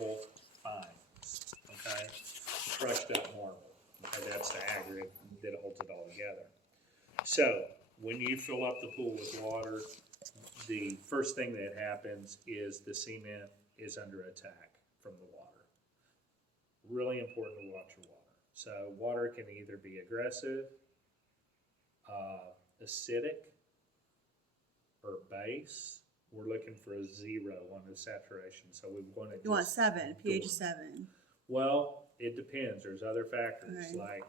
marble fines, okay? Crushed up marble, okay, that's the aggregate that holds it all together. So, when you fill up the pool with water, the first thing that happens is the cement is under attack from the water. Really important to watch your water. So, water can either be aggressive, acidic, or base. We're looking for a 0 on the saturation, so we want to. You want 7, pH 7. Well, it depends. There's other factors Right. like,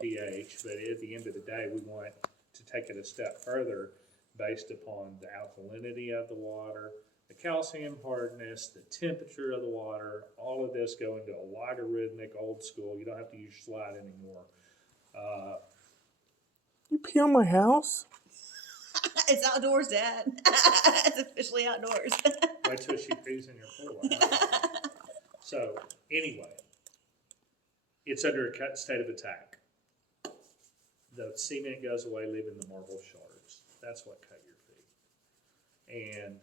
pH, but at the end of the day, we want to take it a step further based upon the alkalinity of the water, the calcium hardness, the temperature of the water. All of this go into a logarithmic, old school. You don't have to use slide anymore. You pee on my house? It's outdoors, Dad. It's officially outdoors. Wait till she pees in your pool. Right? So, anyway, it's under a state of attack. The cement goes away, leaving the marble shards. That's what cut your feet. And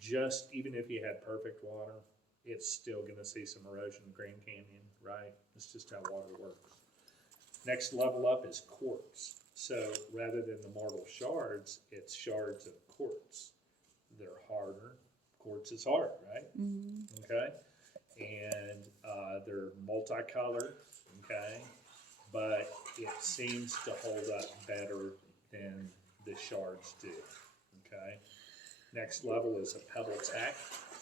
just even if you had perfect water, it's still going to see some erosion in Grand Canyon, right? It's just how water works. Next level up is quartz. So rather than the marble shards, it's shards of quartz. They're harder. Quartz is hard, right? Mm-hmm. Okay. And they're multicolored, okay? But it seems to hold up better than the shards do, okay? Next level is a pebble tack.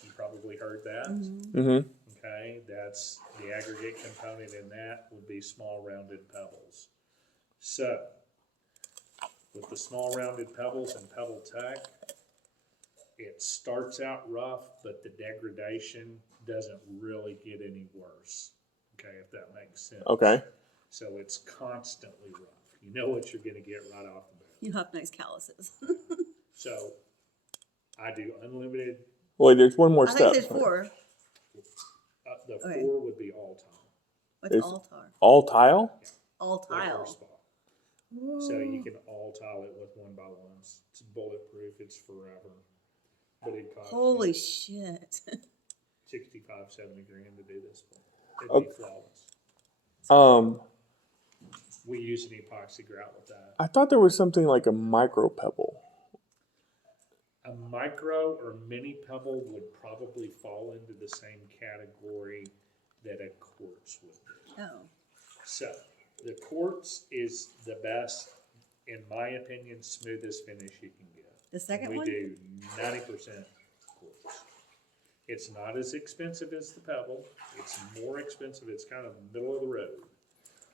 You probably heard that. Mm-hmm. Okay, that's the aggregate component in that would be small rounded pebbles. So, with the small rounded pebbles and pebble tack, it starts out rough, but the degradation doesn't really get any worse. Okay, if that makes sense. Okay. So it's constantly rough. You know what you're going to get right off the bat. You have nice calluses. So I do unlimited. Wait, there's one more I step. think there's 4. The Okay. 4 would be all time. What's There's- all-tar? All tile? All Like our tile. spa. So you can all tile it with 1x1s. It's bulletproof. It's forever. But it costs Holy shit. 65, 70 grand to do this. It'd Okay. be flawless. Um, We use an epoxy grout with that. I thought there was something like a micro pebble. A micro or mini pebble would probably fall into the same category that a quartz would be. Oh. So the quartz is the best, in my opinion, smoothest finish you can get. The second we one? do 90% quartz. It's not as expensive as the pebble. It's more expensive. It's kind of middle of the road.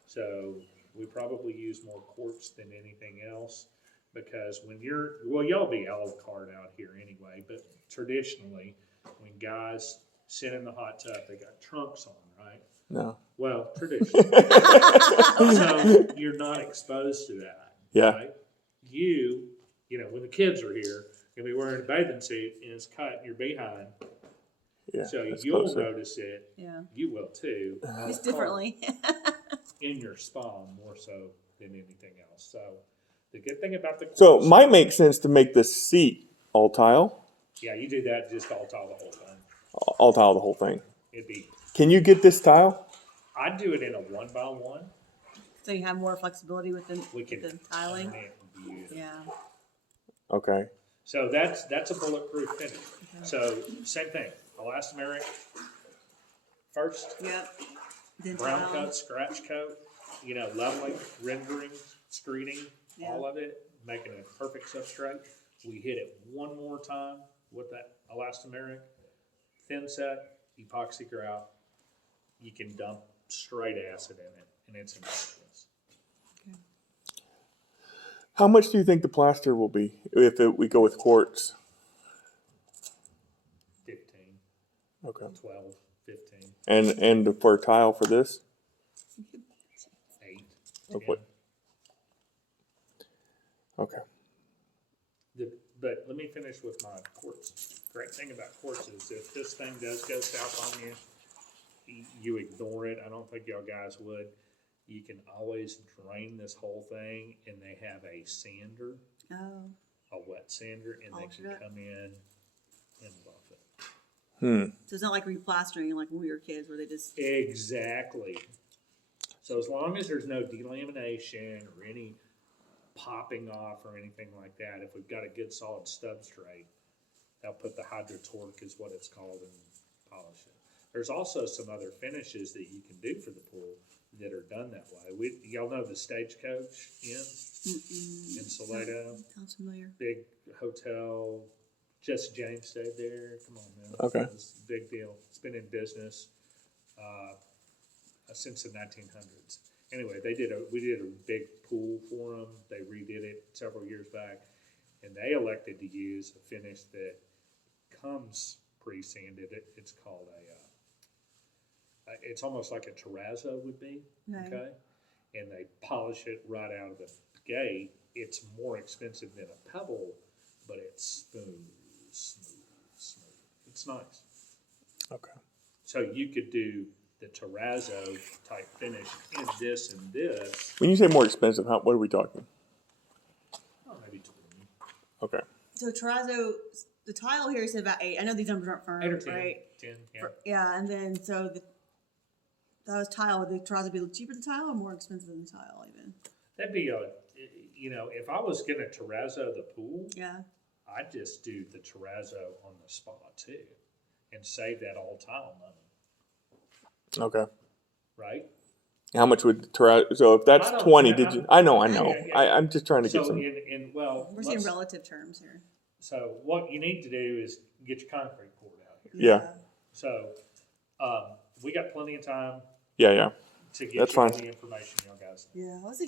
So we probably use more quartz than anything else because when y'all be a la carte out here anyway, but traditionally when guys sit in the hot tub, they got trunks on, right? No. Well, traditionally. So you're not exposed to that. Yeah. Right? When the kids are here, you'll be wearing a bathing suit and it's cut in your behind. Yeah. So that's you'll closer. notice it. Yeah. You will too. Just differently. In your spa more so than anything else. So the good thing about the So quartz, it might make sense to make the seat all tile. yeah, you do that, just all tile the whole thing. All tile the whole thing. It'd be, Can you get this tile? I'd do it in a 1x1. So you have more flexibility with the, We can with the tiling? turn it beautiful. Yeah. Okay. So that's a bulletproof finish. So same thing, elastomeric first, Yep. Then brown tile. coat, scratch coat, leveling, rendering, screening, Yeah. all of it, making a perfect substrate. We hit it one more time with that elastomeric, thin set, epoxy grout. You can dump straight acid in it, and it's impeccable. How much do you think the plaster will be if we go with quartz? 15, Okay. 12, 15, And for tile for this? 8, Okay. 10. Okay. But let me finish with my quartz. Great thing about quartz is if this thing does go south on you, you ignore it. I don't think y'all guys would. You can always drain this whole thing, and they have a sander, Oh. a wet sander, and they Alter can it. come in and buff it. So it's not like replastering like when we were kids where they just, Exactly. So as long as there's no delamination or any popping off or anything like that, if we've got a good solid substrate, they'll put the hydrotorque is what it's called and polish it. There's also some other finishes that you can do for the pool that are done that way. Y'all know the Stagecoach Inn in Salado, sounds familiar. big hotel. Jesse James stayed there. Come on, man. Okay. It was a big deal. It's been in business since the 1900s. Anyway, we did a big pool for them. They redid it several years back, and they elected to use a finish that comes pre-sanded. It's called it's almost like a terrazzo would be, okay? And they polish it right out of the gate. It's more expensive than a pebble, but it's smooth. It's nice. Okay. So you could do the terrazzo type finish in this and this. When you say more expensive, what are we talking? Oh, maybe 20. Okay. So terrazzo, the tile here said about 8. I know these numbers aren't firm, 8 or 10. right? 10, yeah. Yeah, and then so that was tile. Would the terrazzo be cheaper than tile or more expensive than the tile even? That'd be if I was gonna terrazzo the pool, Yeah. I'd just do the terrazzo on the spot too, and save that all tile money, Okay. right? How much would the terrazzo? So if that's I don't- 20, yeah, did you? I know. yeah. I'm just trying to get So some. We're seeing relative terms here. So what you need to do is get your concrete poured out here. Yeah. So we got plenty of time Yeah. to get That's you all fine. the information y'all guys need. Yeah, I was